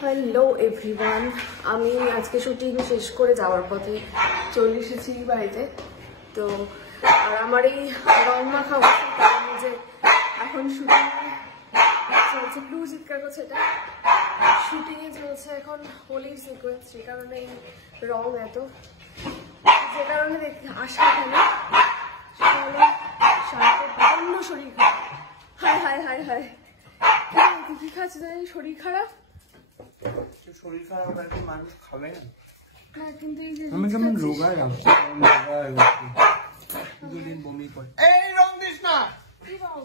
Hello everyone, আমি আজকে shooting শেষ করে যাওয়ার পথে চলে এসেছি বাড়িতে। তো আর আমার এই রং মাখা অবস্থার কারণে যে এখন শুটিং চলছে, ব্লু চিৎকার করছে, এটা শুটিংয়ে চলছে এখন হোলির সিকোয়েন্স, সে কারণে এই রং এত, যে কারণে আসা এখানে সেটা হলো শার্টের প্রচন্ড শরীর খারাপ। হায় হায় হায় হায়, কি খাচ্ছে জানি, শরীর খারাপ। শরীর খারাপ আর কি মানুষ খাবে না? হ্যাঁ, কিন্তু এই যে আমি কেমন রোগা লাগছে, দুদিন বমি করে। এই রং দিস না, কি রং?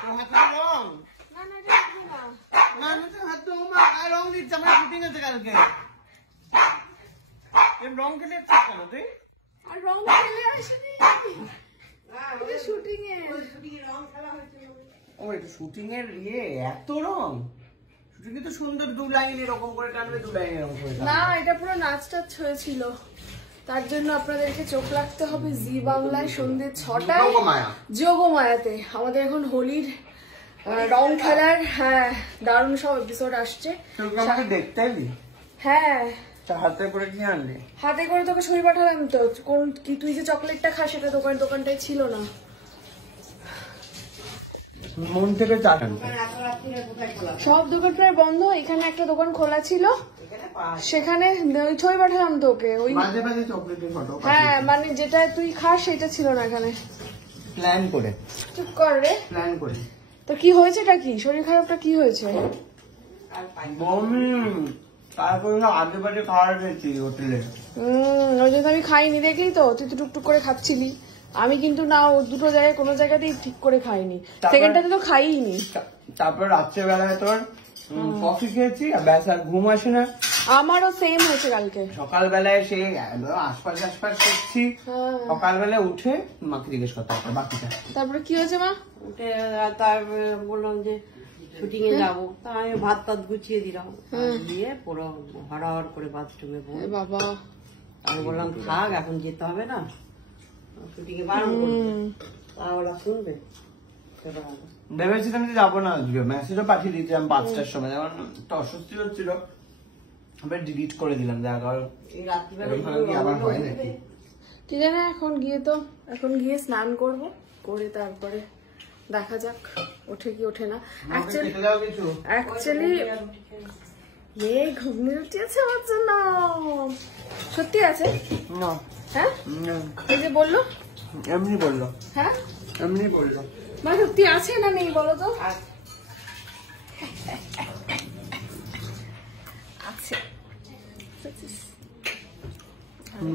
তোর হাতে রং না না, এটা কি না, না না, তোর হাতে রং দিচ্ছে। আমার শুটিং আছে কালকে, রং খেলে কেন তুই? আর রং খেলে আসেনি, শুটিং এ শুটিং এর এত রং, শুটিং তো সুন্দর, দু লাইন এরকম করে টানবে, দু লাইন এরকম করে না, এটা পুরো নাচ টাচ হয়েছিল। তার জন্য আপনাদেরকে চোখ রাখতে হবে জি বাংলায় সন্ধ্যে 6টায় যোগমায়াতে। আমাদের এখন হোলির রং খেলার দারুণ সব এপিসোড আসছে। দেখতে এলি? হ্যাঁ, হাতে করে কি আনলি? হাতে করে তোকে ছবি পাঠালাম তো। কোন কি তুই যে চকলেটটা খাস সেটা দোকানটাই ছিল না। মন থেকে সব দোকান প্রায় বন্ধ, এখানে একটা দোকান খোলা ছিল, সেখানে ওই ছবি পাঠালাম তোকে। ওই হ্যাঁ, মানে যেটা তুই খাস সেটা ছিল না এখানে। প্ল্যান করে চুপ কর রে, প্ল্যান করে। তো কি হয়েছে, এটা কি শরীর খারাপটা কি হয়েছে? বমি, তারপরে আগে বাজে খাওয়ার খেয়েছি হোটেলে। ওই জন্য আমি খাইনি, দেখেই তো তুই তো টুকটুক করে খাচ্ছিলি। আমি কিন্তু না, ও দুটো জায়গায় কোনো জায়গাতেই ঠিক করে খাইনি, সেকেন্ডটাতে তো খাইনি। তারপর রাত্রেবেলায় তোর কফি খেয়েছি, ব্যাস আর ঘুম আসে না। আমারও সেম হয়েছে কালকে। সকালবেলায় সেই আশপাশ করছি, সকালবেলায় উঠে মাকে জিজ্ঞেস করতে হবে বাকিটা। তারপরে কি হয়েছে মা? উঠে তার বললাম যে শুটিং এ যাবো, তা আমি ভাত টাত গুছিয়ে দিলাম, দিয়ে পুরো হড়াহড় করে বাথরুমে বাবা। আমি বললাম থাক, এখন যেতে হবে না, শুটিং এ বারণ করবে, তা ওরা শুনবে। ভেবেছিলাম যে যাবো না, আজকে মেসেজও পাঠিয়ে দিয়েছিলাম 5টার সময়, আমার একটা অস্বস্তি হচ্ছিল, ডিলিট করে দিলাম। আবার হয় নাকি ঠিক আছে, এখন গিয়ে স্নান করব, করে তারপরে দেখা যাক ওঠে কি ওঠে না। অ্যাকচুয়ালি ঘুগনি রুটি আছে আমার জন্য, সত্যি আছে? হ্যাঁ, এই যে বললো এমনি বললো। হ্যাঁ, এমনি বললো, মানে সত্যি আছে না নেই বলো তো? আছে,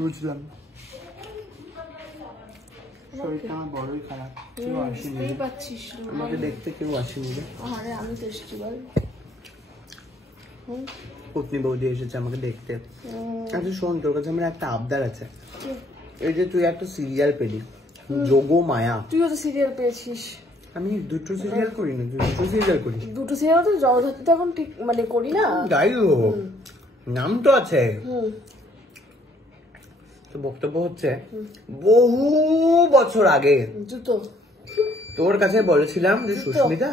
বুঝলাম। শরীরটা আমার বড়ই খারাপ, কেউ আসেনি, আমাকে দেখতে কেউ আসেনি। আরে আমি তো এসেছি বল, পত্নী বৌদি এসেছে আমাকে দেখতে। আচ্ছা শোন, তোর কাছে আমার একটা আবদার আছে। এই যে তুই একটা সিরিয়াল পেলি, যোগমায়া, তুইও তো সিরিয়াল পেয়েছিস। আমি দুটো সিরিয়াল করি না, দুটো সিরিয়াল করি। দুটো সিরিয়াল তো জগদ্ধাত্রী তো এখন ঠিক মানে করি না, যাই হোক নাম তো আছে। তো বক্তব্য হচ্ছে, বহু বছর আগে জুতো তোর কাছে বলেছিলাম যে সুস্মিতা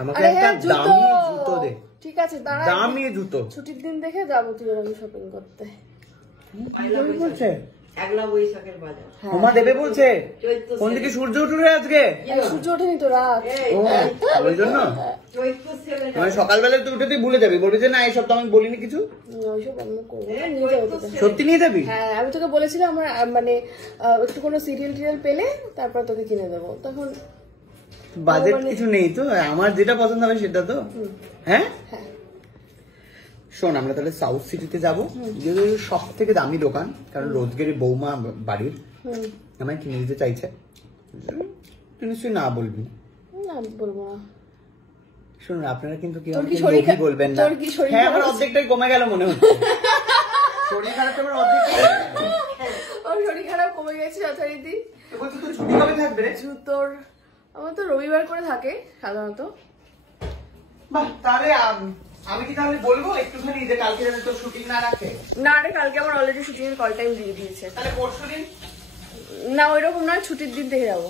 আমাকে একটা দামি জুতো দে। ঠিক আছে, দামি জুতো, ছুটির দিন দেখে যাবো তুই আর আমি শপিং করতে। বলছে একলা বৈশাখের বাজার তোমা দেবে বলছে। কোন দিকে সূর্য উঠবে আজকে? সূর্য ওঠেনি তো, রাত। ওই জন্য সকালবেলা তুই উঠে তুই ভুলে যাবি, বলবি যে না এইসব তো আমি বলিনি কিছু। ওইসব আমি করবো না, নিয়ে যাবো তোকে। সত্যি নিয়ে যাবি? হ্যাঁ, আমি তোকে বলেছিলাম আমার মানে একটু কোনো সিরিয়াল পেলে তারপর তোকে কিনে দেবো। তখন বাজেট কিছু নেই তো, আমার যেটা পছন্দ হবে সেটা তো। হ্যাঁ শোন, আমরা তাহলে সাউথ সিটিতে যাবো, যেহেতু সব থেকে দামি দোকান, কারণ রোজগেরি বৌমা বাড়ির আমায় কিনে দিতে চাইছে। তুই নিশ্চয়ই না বলবি? না, বলবো না। শুনুন, আপনারা কিন্তু কেউ বলবেন না। হ্যাঁ, আমার অর্ধেকটাই কমে গেল মনে হচ্ছে। শরীর খারাপ তো আমার অর্ধেকটাই, আমার শরীর খারাপ কমে গেছে যথারীতি। ছুটি কবে থাকবে? জুতোর আমার তো রবিবার করে থাকে সাধারণত। বাহ, তাহলে আমি কি তাহলে বলবো একটুখানি যে কালকে যেন তোর শুটিং না রাখে? না রে, কালকে আমার অলরেডি শুটিং এর কল টাইম দিয়ে দিয়েছে। তাহলে পরশু দিন? না, ওইরকম নয়, ছুটির দিন দেখে যাবো।